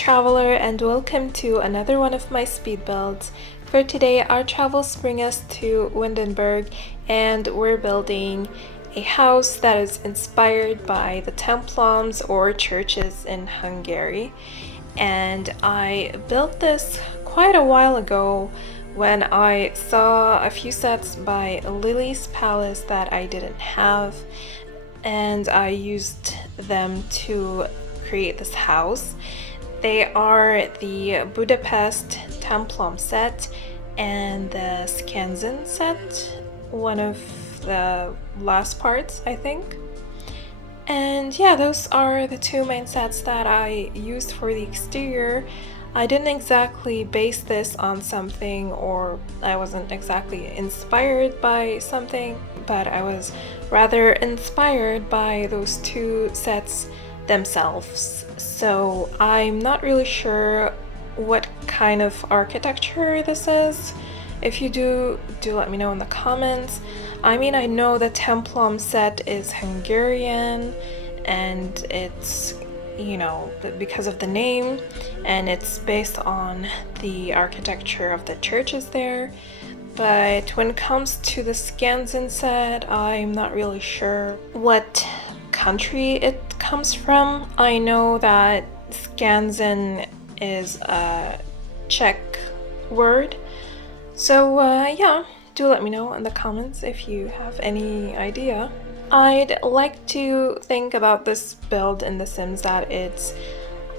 traveler, and welcome to another one of my speed builds. For today, our travels bring us to Windenburg, and we're building a house that is inspired by the Temploms or churches in Hungary. And I built this quite a while ago when I saw a few sets by Lilis Palace that I didn't have, and I used them to create this house. They are the Budapest Templom set and the Skanzen set, one of the last parts, I think. And yeah, those are the two main sets that I used for the exterior. I didn't exactly base this on something, or I wasn't exactly inspired by something, but I was rather inspired by those two sets themselves. So I'm not really sure what kind of architecture this is. If you do let me know in the comments. I mean, I know the Templom set is Hungarian, and it's, you know, because of the name, and it's based on the architecture of the churches there. But when it comes to the Skanzen set, I'm not really sure what country it comes from. I know that Skanzen is a Czech word. So yeah, do let me know in the comments if you have any idea. I'd like to think about this build in The Sims that it's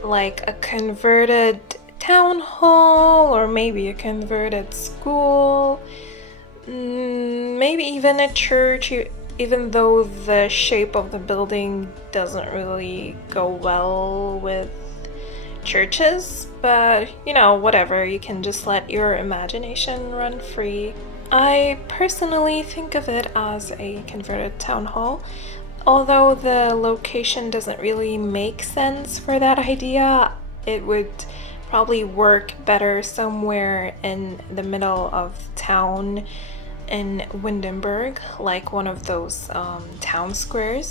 like a converted town hall, or maybe a converted school, maybe even a church, even though the shape of the building doesn't really go well with churches. But you know, whatever, you can just let your imagination run free. I personally think of it as a converted town hall, although the location doesn't really make sense for that idea. It would probably work better somewhere in the middle of town in Windenburg, like one of those town square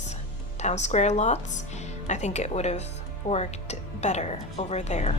lots. I think it would have worked better over there.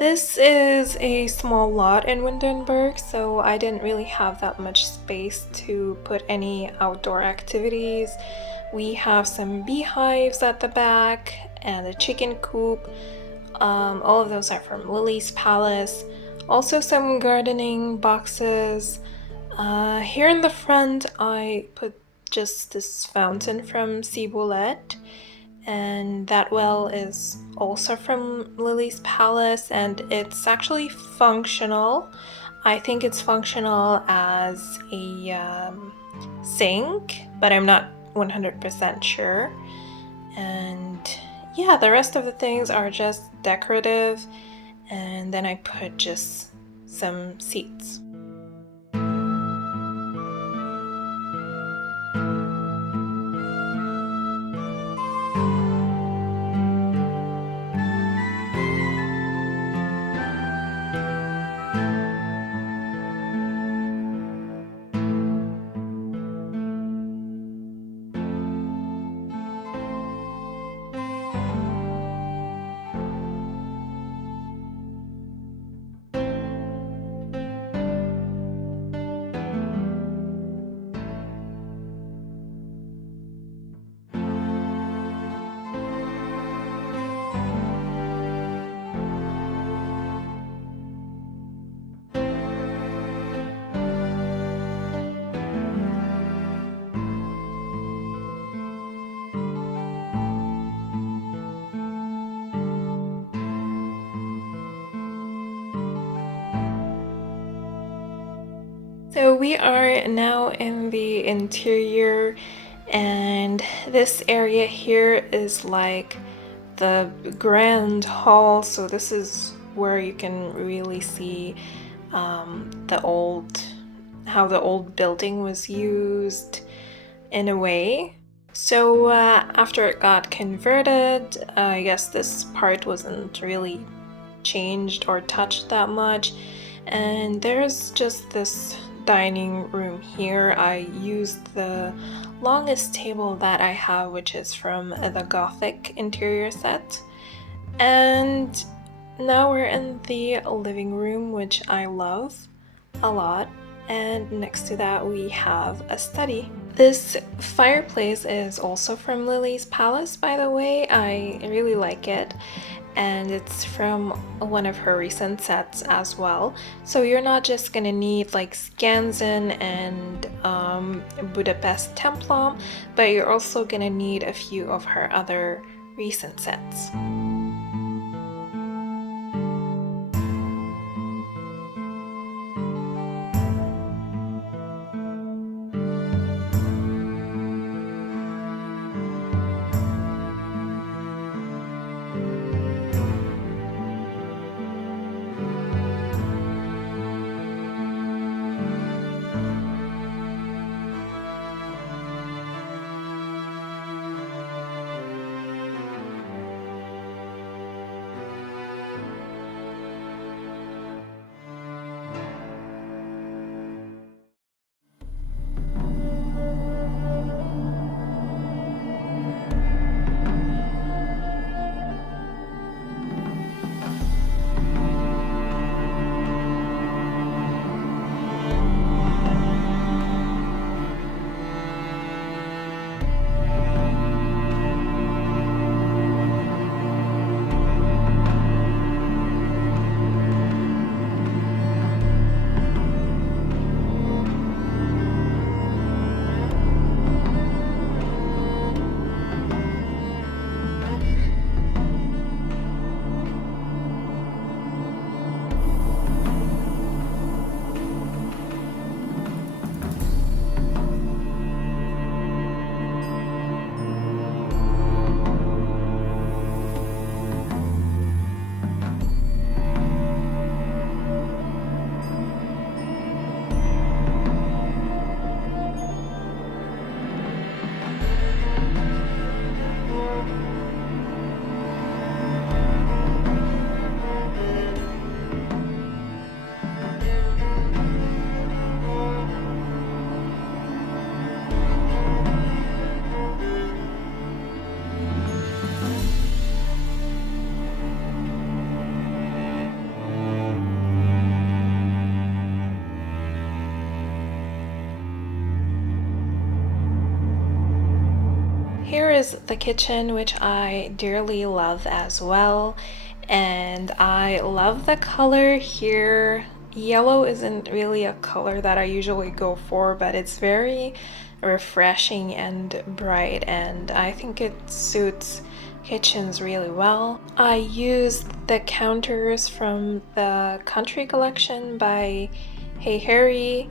This is a small lot in Windenburg, so I didn't really have that much space to put any outdoor activities. We have some beehives at the back and a chicken coop. All of those are from Lilis Palace. Also some gardening boxes. Here in the front I put just this fountain from Ciboulette, and that well is also from Lilis Palace, and it's actually functional. I think it's functional as a sink, but I'm not 100% sure. And yeah, the rest of the things are just decorative, and then I put just some seats. So we are now in the interior, and this area here is like the grand hall. So this is where you can really see how the old building was used in a way. So after it got converted, I guess this part wasn't really changed or touched that much, and there's just this dining room here. I used the longest table that I have, which is from the Gothic interior set. And now we're in the living room, which I love a lot, and next to that we have a study. This fireplace is also from Lilis Palace, by the way. I really like it, and it's from one of her recent sets as well. So you're not just gonna need like Skanzen and Budapest Templom, but you're also gonna need a few of her other recent sets. Here is the kitchen, which I dearly love as well, and I love the color here. Yellow isn't really a color that I usually go for, but it's very refreshing and bright, and I think it suits kitchens really well. I used the counters from the Country Collection by Hey Harry,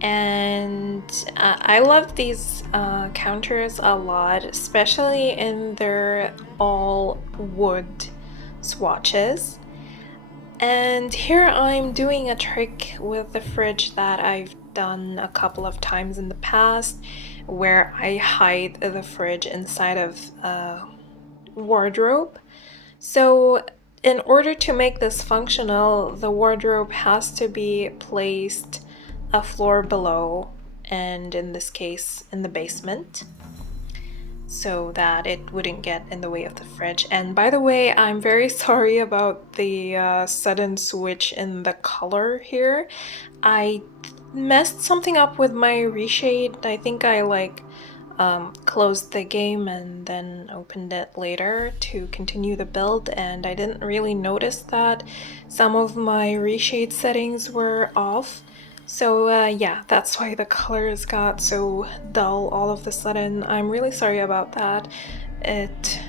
and I love these counters a lot, especially in their all wood swatches. And here I'm doing a trick with the fridge that I've done a couple of times in the past, where I hide the fridge inside of a wardrobe. So in order to make this functional, the wardrobe has to be placed a floor below, and in this case in the basement, so that it wouldn't get in the way of the fridge. And by the way, I'm very sorry about the sudden switch in the color here. I messed something up with my reshade. I think I closed the game and then opened it later to continue the build, and I didn't really notice that some of my reshade settings were off. So yeah, that's why the colors got so dull all of a sudden. I'm really sorry about that. It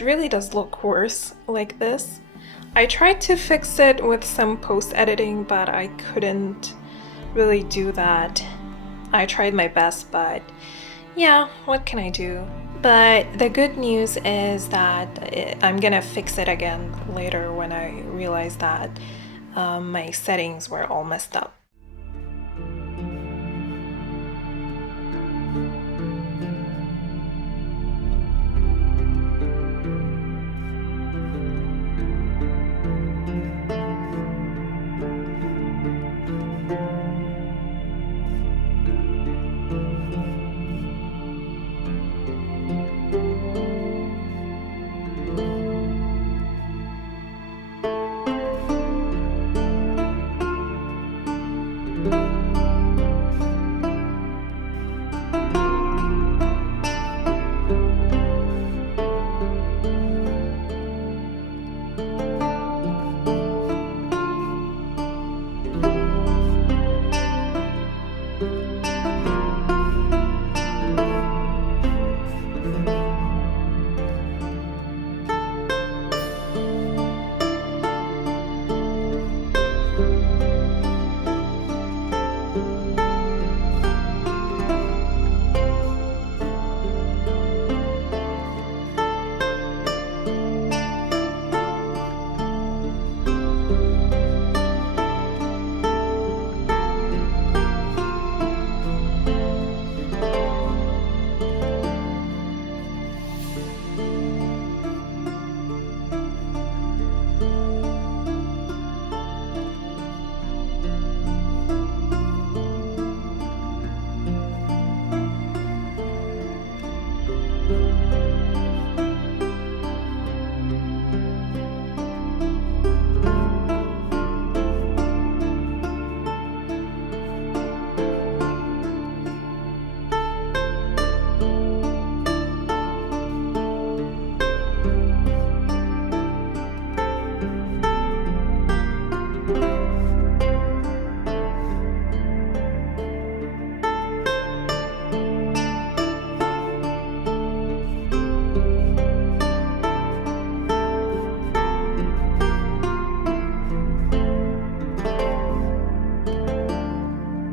really does look worse like this. I tried to fix it with some post-editing, but I couldn't really do that. I tried my best, but yeah, what can I do? But the good news is that I'm gonna fix it again later when I realize that my settings were all messed up.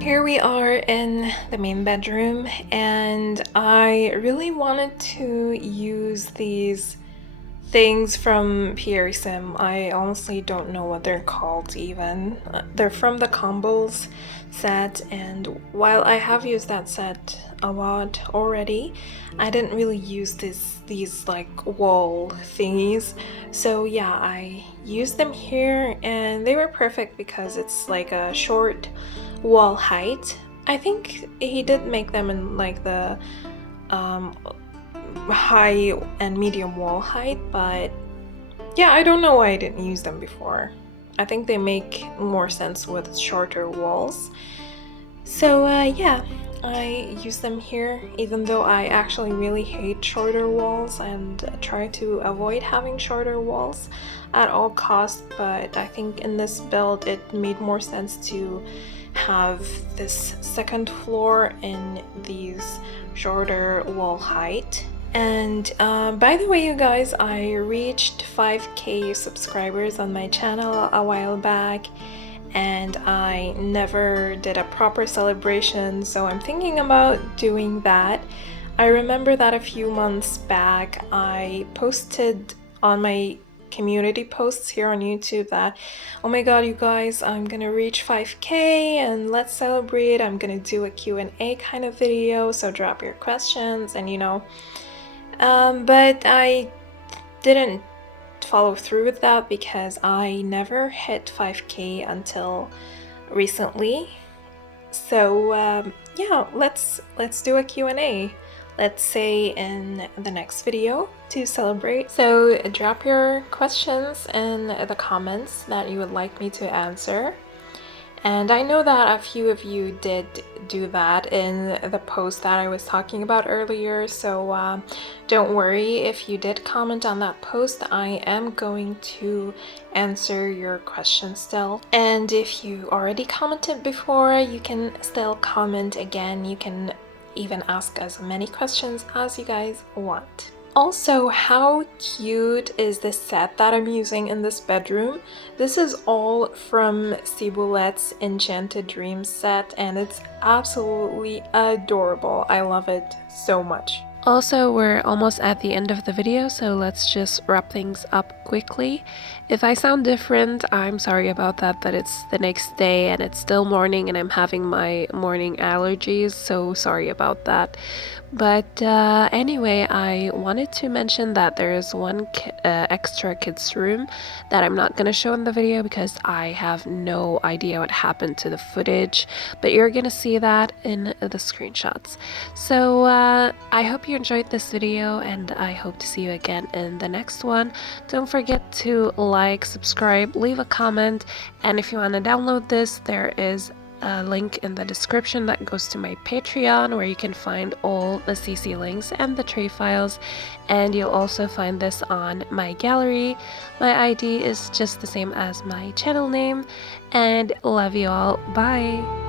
Here we are in the main bedroom, and I really wanted to use these things from Pierre Sim. I honestly don't know what they're called even. They're from the combos set, and while I have used that set a lot already, I didn't really use these like wall thingies. So yeah, I used them here, and they were perfect because it's like a short wall height. I think he did make them in like the high and medium wall height, but yeah, I don't know why I didn't use them before. I think they make more sense with shorter walls. So yeah, I use them here, even though I actually really hate shorter walls and try to avoid having shorter walls at all costs, but I think in this build it made more sense to have this second floor in these shorter wall height. And by the way, you guys, I reached 5K subscribers on my channel a while back, and I never did a proper celebration, so I'm thinking about doing that. I remember that a few months back I posted on my community posts here on YouTube that, oh my god, you guys, I'm gonna reach 5K and let's celebrate. I'm gonna do a Q&A kind of video, so drop your questions and but I didn't follow through with that because I never hit 5K until recently. So yeah, let's do a Q&A. Let's say in the next video to celebrate. So drop your questions in the comments that you would like me to answer. And I know that a few of you did do that in the post that I was talking about earlier, so don't worry if you did comment on that post. I am going to answer your questions still. And if you already commented before, you can still comment again. You can even ask as many questions as you guys want. Also, how cute is this set that I'm using in this bedroom? This is all from Cibulet's Enchanted Dreams set, and it's absolutely adorable. I love it so much. Also, we're almost at the end of the video, so let's just wrap things up quickly. If I sound different, I'm sorry about that it's the next day and it's still morning and I'm having my morning allergies, so sorry about that. But anyway, I wanted to mention that there is one extra kids room that I'm not going to show in the video because I have no idea what happened to the footage, but you're going to see that in the screenshots. So I hope you enjoyed this video, and I hope to see you again in the next one. Don't forget to like, subscribe, leave a comment, and if you want to download this, there is a link in the description that goes to my Patreon, where you can find all the CC links and the tray files, and you'll also find this on my gallery. My ID is just the same as my channel name, and love you all. Bye!